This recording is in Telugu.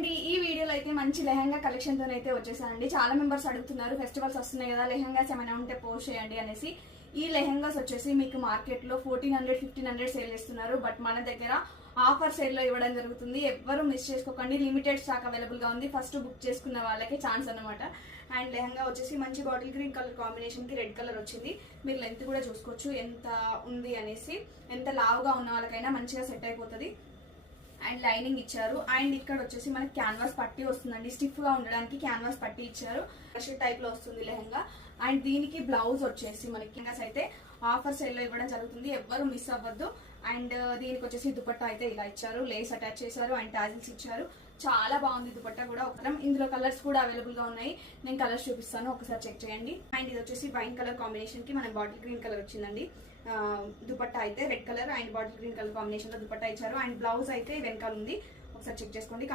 అండి ఈ వీడియోలో అయితే మంచి లెహంగా కలెక్షన్ తో అయితే వచ్చేసానండి. చాలా మెంబర్స్ అడుగుతున్నారు ఫెస్టివల్స్ వస్తున్నాయి కదా లెహంగాస్ ఏమైనా ఉంటే పోస్ట్ చేయండి అనేసి. ఈ లెహంగాస్ వచ్చేసి మీకు మార్కెట్ లో 1400-1500 సేల్ చేస్తున్నారు. బట్ మన దగ్గర ఆఫర్ సేల్ లో ఇవ్వడం జరుగుతుంది. ఎవ్వరు మిస్ చేసుకోకండి. లిమిటెడ్ స్టాక్ అవైలబుల్ గా ఉంది. ఫస్ట్ బుక్ చేసుకున్న వాళ్ళకి ఛాన్స్ అన్నమాట. అండ్ లెహంగా వచ్చేసి మంచి బాటిల్ గ్రీన్ కలర్ కాంబినేషన్ కి రెడ్ కలర్ వచ్చింది. మీరు లెంత్ కూడా చూసుకోవచ్చు ఎంత ఉంది అనేసి. ఎంత లావుగా ఉన్న వాళ్ళకైనా మంచిగా సెట్ అయిపోతుంది. అండ్ లైనింగ్ ఇచ్చారు. అండ్ ఇక్కడ వచ్చేసి మనకి క్యాన్వాస్ పట్టి వస్తుందండి. స్టిఫ్ గా ఉండడానికి క్యాన్వాస్ పట్టి ఇచ్చారు. టైప్ లో వస్తుంది లెహంగా. అండ్ దీనికి బ్లౌజ్ వచ్చేసి మనకి అయితే ఆఫర్ సేల్ లో ఇవ్వడం జరుగుతుంది. ఎవ్వరు మిస్ అవ్వద్దు. అండ్ దీనికి వచ్చేసి దుపట్టా అయితే ఇలా ఇచ్చారు. లేస్ అటాచ్ చేశారు అండ్ టాజిల్స్ ఇచ్చారు. చాలా బాగుంది దుపట్టా కూడా. ఇందులో కలర్స్ కూడా అవైలబుల్ గా ఉన్నాయి. నేను కలర్స్ చూపిస్తాను, ఒకసారి చెక్ చేయండి. అండ్ ఇది వచ్చేసి వైన్ కలర్ కాంబినేషన్ కి మనకి బాటిల్ గ్రీన్ కలర్ వచ్చిందండి. దుపట్టా అయితే red colour and bottle green colour combination లో దుపట్టా ఇచ్చారు. అండ్ బ్లౌజ్ అయితే వెనకాల ఉంది, ఒకసారి చెక్ చేసుకోండి.